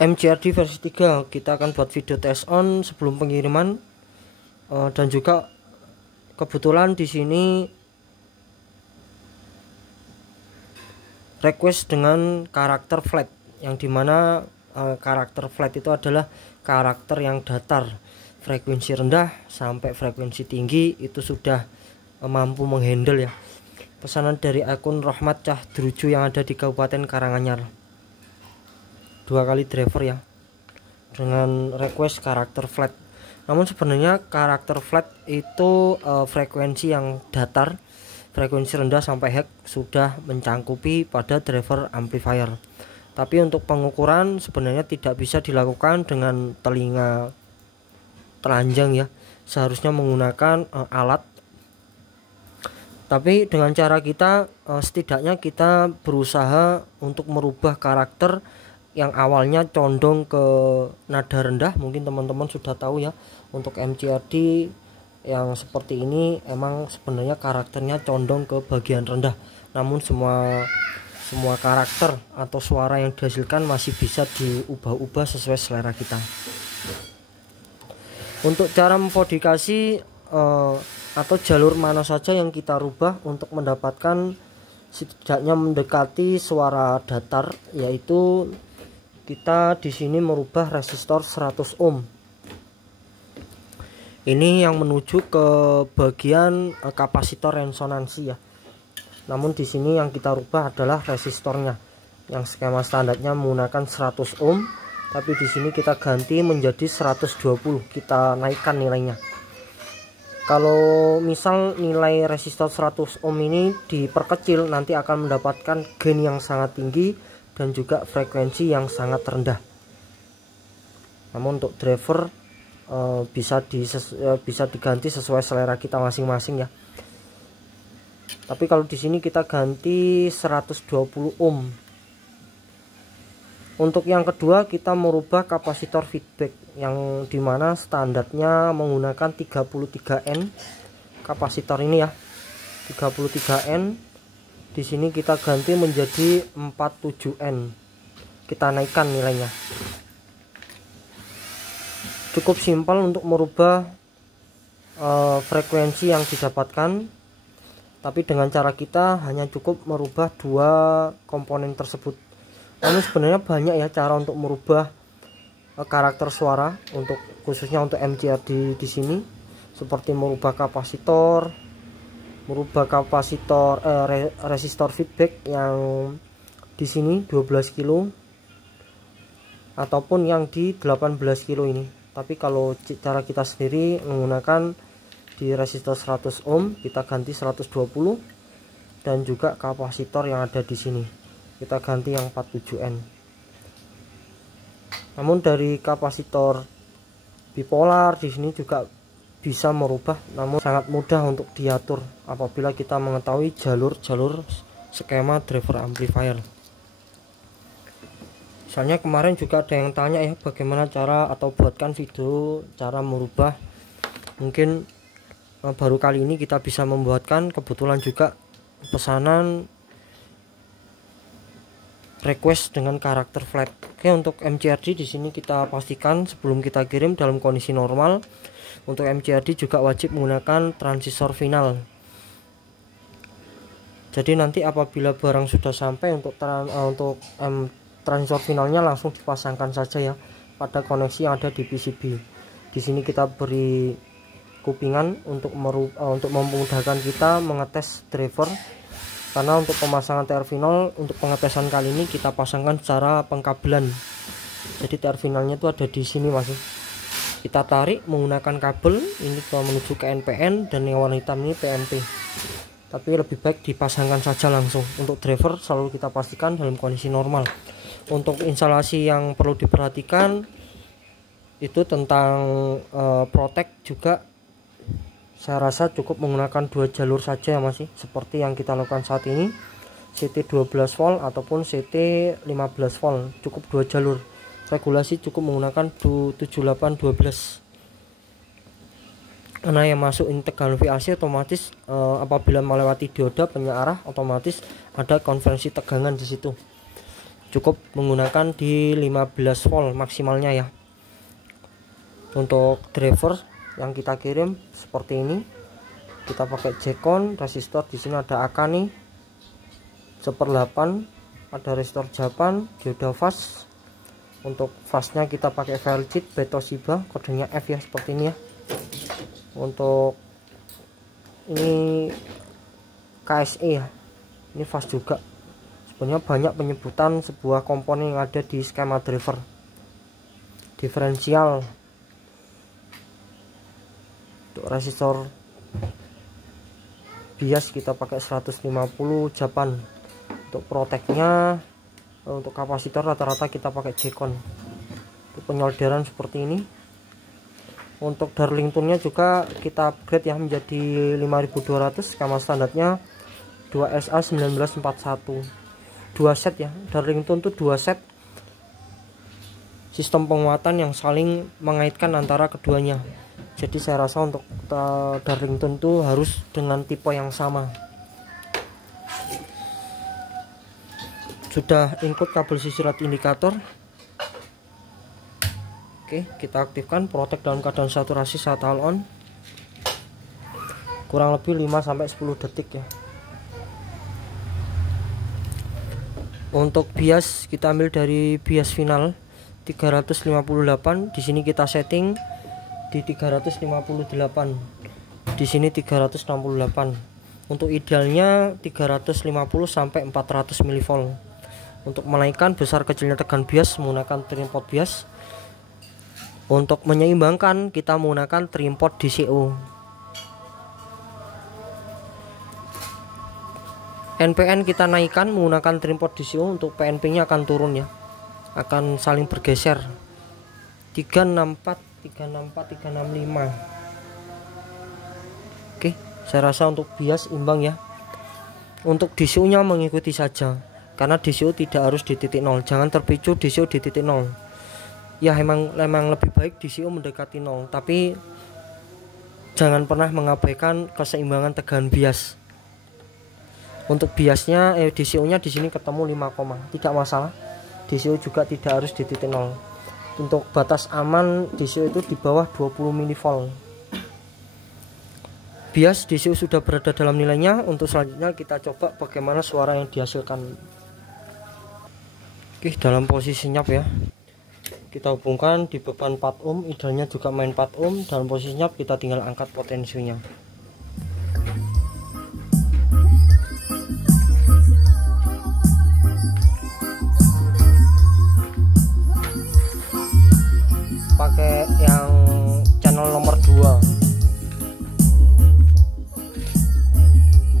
MCRD versi 3 kita akan buat video test on sebelum pengiriman, dan juga kebetulan di sini request dengan karakter flat, yang dimana karakter flat itu adalah karakter yang datar, frekuensi rendah sampai frekuensi tinggi itu sudah mampu menghandle ya. Pesanan dari akun Rohmat Cah Druju yang ada di Kabupaten Karanganyar, 2 kali driver ya, dengan request karakter flat. Namun sebenarnya karakter flat itu frekuensi yang datar, frekuensi rendah sampai high sudah mencangkupi pada driver amplifier. Tapi untuk pengukuran sebenarnya tidak bisa dilakukan dengan telinga telanjang ya, seharusnya menggunakan alat. Tapi dengan cara kita setidaknya kita berusaha untuk merubah karakter yang awalnya condong ke nada rendah. Mungkin teman-teman sudah tahu ya, untuk MCRD yang seperti ini emang sebenarnya karakternya condong ke bagian rendah, namun semua karakter atau suara yang dihasilkan masih bisa diubah-ubah sesuai selera kita. Untuk cara memodifikasi atau jalur mana saja yang kita rubah untuk mendapatkan setidaknya mendekati suara datar, yaitu kita di sini merubah resistor 100 ohm. Ini yang menuju ke bagian kapasitor resonansi ya. Namun di sini yang kita rubah adalah resistornya. Yang skema standarnya menggunakan 100 ohm, tapi di sini kita ganti menjadi 120, kita naikkan nilainya. Kalau misal nilai resistor 100 ohm ini diperkecil, nanti akan mendapatkan gain yang sangat tinggi dan juga frekuensi yang sangat rendah. Namun untuk driver bisa diganti sesuai selera kita masing-masing ya. Tapi kalau di sini kita ganti 120 ohm. Untuk yang kedua kita merubah kapasitor feedback, yang dimana standarnya menggunakan 33N kapasitor ini ya, 33N. Di sini kita ganti menjadi 47N, kita naikkan nilainya. Cukup simpel untuk merubah frekuensi yang didapatkan, tapi dengan cara kita hanya cukup merubah 2 komponen tersebut. Namun sebenarnya banyak ya cara untuk merubah karakter suara, untuk khususnya untuk MCRD di sini, seperti merubah kapasitor, resistor feedback yang di sini 12 kilo ataupun yang di 18 kilo ini. Tapi kalau cara kita sendiri menggunakan di resistor 100 ohm, kita ganti 120, dan juga kapasitor yang ada di sini kita ganti yang 47N. Namun dari kapasitor bipolar di sini juga bisa merubah, namun sangat mudah untuk diatur apabila kita mengetahui jalur-jalur skema driver amplifier. Misalnya kemarin juga ada yang tanya ya, bagaimana cara atau buatkan video cara merubah. Mungkin baru kali ini kita bisa membuatkan, kebetulan juga pesanan request dengan karakter flat. Oke, untuk MCRD di sini kita pastikan sebelum kita kirim dalam kondisi normal. Untuk MCRD juga wajib menggunakan transistor final. Jadi nanti apabila barang sudah sampai, untuk transistor finalnya langsung dipasangkan saja ya pada koneksi yang ada di PCB. Di sini kita beri kupingan untuk memudahkan kita mengetes driver. Karena untuk pemasangan TR final untuk pengetesan kali ini kita pasangkan secara pengkabelan. Jadi TR finalnya itu ada di sini masih. Kita tarik menggunakan kabel ini menuju ke NPN, dan yang warna hitam ini PNP. Tapi lebih baik dipasangkan saja langsung. Untuk driver selalu kita pastikan dalam kondisi normal. Untuk instalasi yang perlu diperhatikan itu tentang protect juga. Saya rasa cukup menggunakan 2 jalur saja ya masih, seperti yang kita lakukan saat ini, CT 12 volt ataupun CT 15 volt, cukup 2 jalur. Regulasi cukup menggunakan 7812. Karena yang masuk integral VAC otomatis apabila melewati dioda penyearah, otomatis ada konversi tegangan di situ. cukup menggunakan di 15 volt maksimalnya ya. Untuk driver yang kita kirim seperti ini, kita pakai J-Con, resistor di sini ada Akani 1/8, ada resistor Japan, dioda fast. Untuk fastnya kita pakai Velgit Toshiba, kodenya F ya, seperti ini ya. Untuk ini KSE ya, ini fast juga. Sebenarnya banyak penyebutan sebuah komponen yang ada di skema driver. Diferensial, untuk resistor bias kita pakai 150 Japan. Untuk proteknya, untuk kapasitor rata-rata kita pakai J-Con. Untuk penyolderan seperti ini. Untuk Darlingtonnya juga kita upgrade ya menjadi 5200, skema standarnya 2SA1941, 2 set ya. Darlington itu 2 set sistem penguatan yang saling mengaitkan antara keduanya. Jadi saya rasa untuk Darlington itu harus dengan tipe yang sama. Sudah include kabel sisirat indikator. Oke, kita aktifkan protek dalam keadaan saturasi saat all on. Kurang lebih 5-10 detik ya. Untuk bias kita ambil dari bias final 358. Di sini kita setting di 358. Di sini 368. Untuk idealnya 350 sampai 400 mV. Untuk menaikkan besar kecilnya tegangan bias menggunakan trimpot bias. Untuk menyeimbangkan kita menggunakan trimpot DCO. NPN kita naikkan menggunakan trimpot DCO, untuk PNP nya akan turun ya, akan saling bergeser. 364, 365. Oke, saya rasa untuk bias imbang ya. Untuk DCO nya mengikuti saja, karena DCO tidak harus di titik 0. Jangan terpicu DCO di titik 0 ya. Memang lebih baik DCO mendekati 0, tapi jangan pernah mengabaikan keseimbangan tegangan bias. Untuk biasnya DCO nya di sini ketemu 5, tidak masalah. DCO juga tidak harus di titik 0. Untuk batas aman DCO itu di bawah 20 mV. Bias DCO sudah berada dalam nilainya. Untuk selanjutnya kita coba bagaimana suara yang dihasilkan. Oke, dalam posisi nyap ya. Kita hubungkan di beban 4 ohm, idealnya juga main 4 ohm. Dalam posisi nyap kita tinggal angkat potensinya. Pakai yang channel nomor 2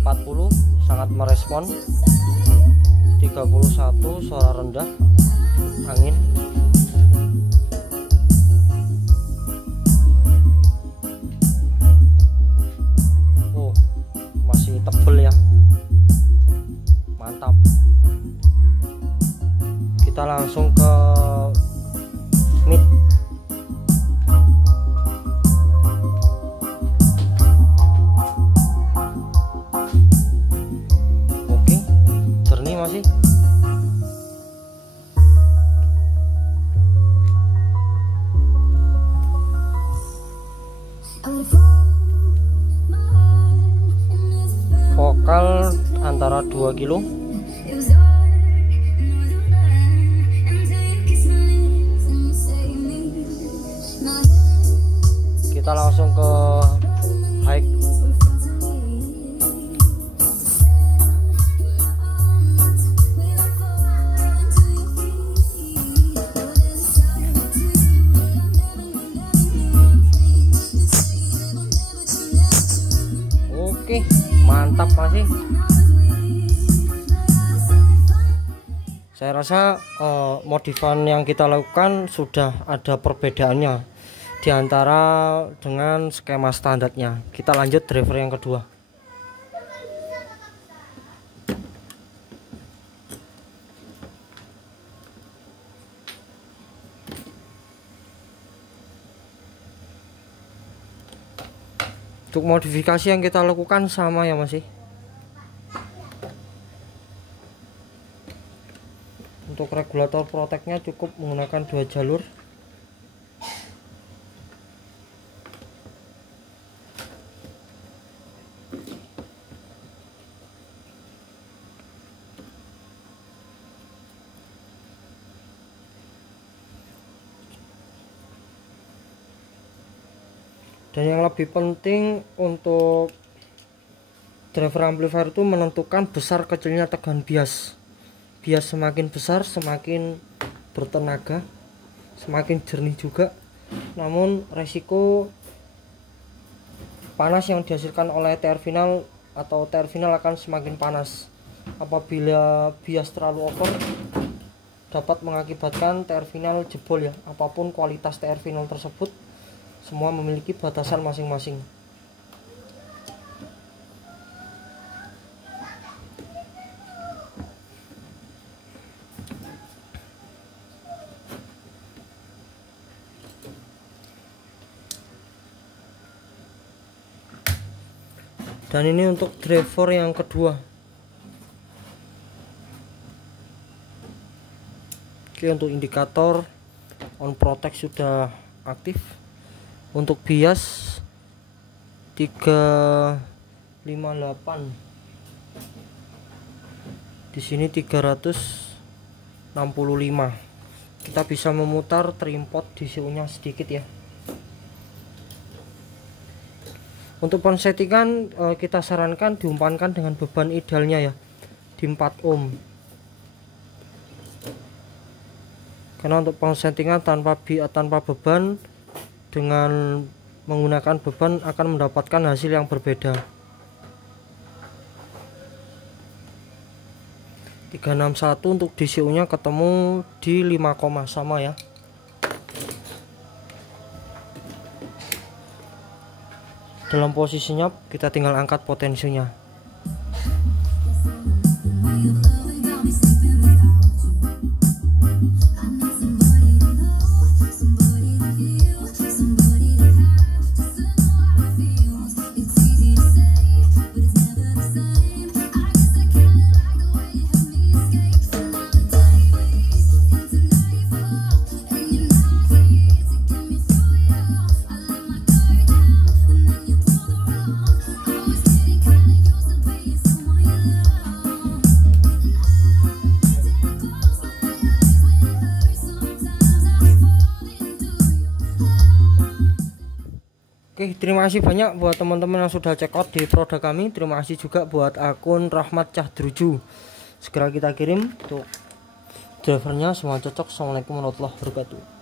40 sangat merespon. 31 suara rendah angin. Oh, masih tebel ya, mantap. Kita langsung ke mid. Masih vokal antara 2 kilo. Kita langsung ke high. Oke, mantap masih. Saya rasa modifan yang kita lakukan sudah ada perbedaannya diantara dengan skema standarnya. Kita lanjut driver yang kedua. Untuk modifikasi yang kita lakukan sama ya masih. Untuk regulator proteknya cukup menggunakan 2 jalur. Dan yang lebih penting untuk driver amplifier itu menentukan besar kecilnya tegangan bias. Bias semakin besar semakin bertenaga, semakin jernih juga. Namun resiko panas yang dihasilkan oleh TR final atau TR final akan semakin panas. Apabila bias terlalu over dapat mengakibatkan TR final jebol ya. Apapun kualitas TR final tersebut, semua memiliki batasan masing-masing. Dan ini untuk driver yang kedua. Oke, untuk indikator on protect sudah aktif. Untuk bias 358, di sini 365. Kita bisa memutar trimpot DCU-nya sedikit ya. Untuk pensettingan kita sarankan diumpankan dengan beban idealnya ya di 4 ohm. Karena untuk pensettingan tanpa beban dengan menggunakan beban akan mendapatkan hasil yang berbeda. 361 untuk DCU nya ketemu di 5, sama ya. Dalam posisinya kita tinggal angkat potensinya. Oke, terima kasih banyak buat teman-teman yang sudah check out di produk kami. Terima kasih juga buat akun Rahmat Cahdruju. Segera kita kirim untuk drivernya, semua cocok. Assalamualaikum warahmatullahi wabarakatuh.